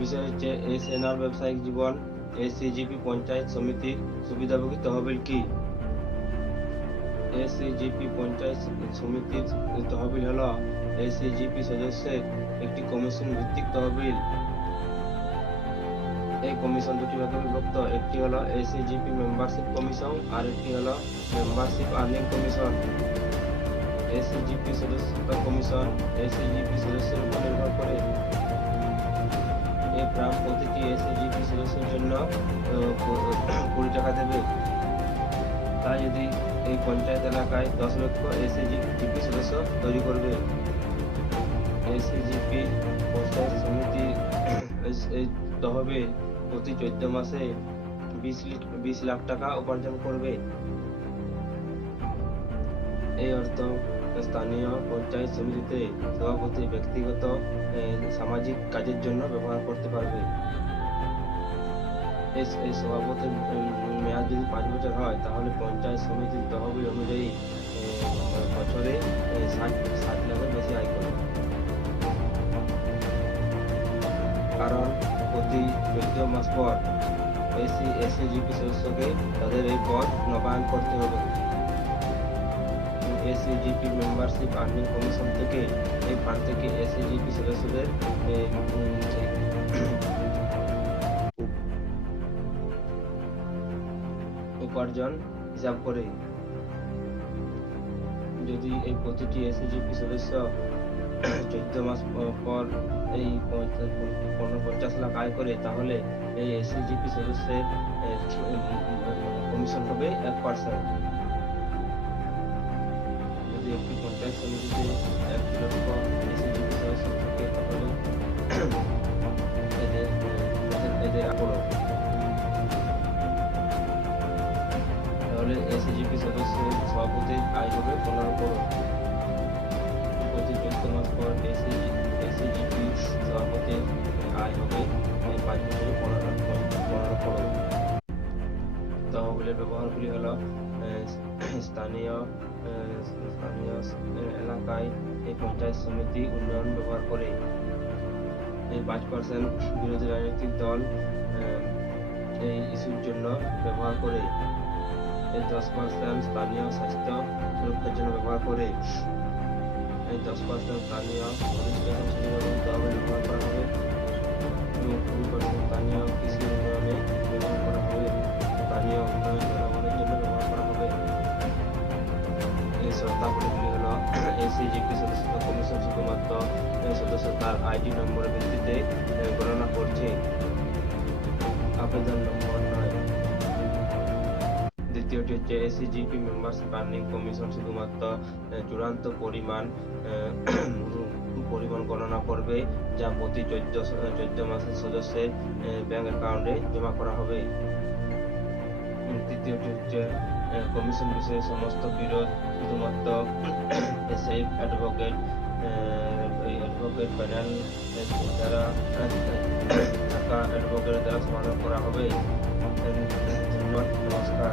বিষয় হচ্ছে এসএনআর ব্যবসায়িক জীবন এসিজিপি পঞ্চায়েত সমিতির সুবিধাভোগী তহবিল কি? এসিজিপি পঞ্চায়েত সমিতির তহবিল হলো এসিজিপি সদস্যের একটি কমিশন ভিত্তিক তহবিল। এই কমিশন দুটি ভাগে বিভক্ত, একটি হলো এসিজিপি মেম্বারশিপ কমিশন আর একটি হলো মেম্বারশিপ আর্নিং কমিশন। এসিজিপি সদস্যতা কমিশন এসিজিপি সদস্যের উপর নির্ভর করে। এই গ্রাম প্রতিটি এসিজিপি সদস্যের জন্য 20 টাকা দেবে। তাই যদি এই পঞ্চায়েত এলাকায় 10 লক্ষ এসিজিপি সদস্য তৈরি করবে। এসিজিপি পঞ্চায়েত সমিতি এই তহবিল প্রতি 14 মাসে 20 লাখ টাকা উপার্জন করবে। এই অর্থ স্থানীয় পঞ্চায়েত সমিতিতে সভাপতি ব্যক্তিগত সামাজিক কাজের জন্য ব্যবহার করতে পারবে। এই সভাপতির মেয়াদ যদি 5 বছর হয় তাহলে পঞ্চায়েত সমিতির তহবিল অনুযায়ী বছরে 60 লাখের বেশি আয় করবে। কারণ প্রতি 14 মাস পর এসিজিপি সদস্যকে তাদের এই পদ নবায়ন করতে হবে। এসিজিপি মেম্বারশিপ আর্নিং কমিশন থেকে এই ফান্ড থেকে এসিজিপি সদস্যদের উপার্জন হিসাব করে। যদি এই প্রতিটি এসিজিপি সদস্য 14 মাস পর এই 50 লাখ আয় করে তাহলে এই এসিজিপি সদস্যের কমিশন হবে 1%। যদি একটি পঞ্চায়েত সমিতিতে 1 লক্ষ এসিজিপি সদস্য থাকে তাহলে এদের তাহলে এসিজিপি সদস্যের সভাপতির আয় হবে 15 করোড়। প্রতি 14 মাস পর এসিজিপি সভাপতির আয় হবে 5 বছরে 15 করোড়। তহবিলের ব্যবহারগুলি হলো স্থানীয় এলাকায় এই পঞ্চায়েত সমিতি উন্নয়ন ব্যবহার করে। এই 5% বিরোধী রাজনৈতিক দল এই ইস্যুর জন্য ব্যবহার করে। এই 10% স্থানীয় স্বাস্থ্য সুরক্ষার জন্য ব্যবহার করে। এই 10% স্থানীয় তহবিল ব্যবহার করা হবে এবং 20% স্থানীয় কৃষি উন্নয়নে ব্যবহার করা হবে। স্থানীয় উন্নয়ন জনগণের জন্য ব্যবহার করা হবে। এই শর্তাবলীগুলি হলো এসিজিপি সদস্যতা কমিশন শুধুমাত্র সদস্যতার আইডি নম্বরের ভিত্তিতে গণনা করছে, আবেদন নম্বর নয়। দ্বিতীয়টি হচ্ছে এসিজিপি মেম্বারশিপ আর্নিং কমিশন শুধুমাত্র চূড়ান্ত পরিমাণ গণনা করবে যা প্রতি 14 মাসের সদস্যের ব্যাংক অ্যাকাউন্টে জমা করা হবে। তৃতীয়টি হচ্ছে কমিশন বিষয়ে সমস্ত বিরোধ শুধুমাত্র এসএফ অ্যাডভোকেট প্যানেল দ্বারা থাকা অ্যাডভোকেটের দ্বারা সমাধান করা হবে। ধন্যবাদ, নমস্কার।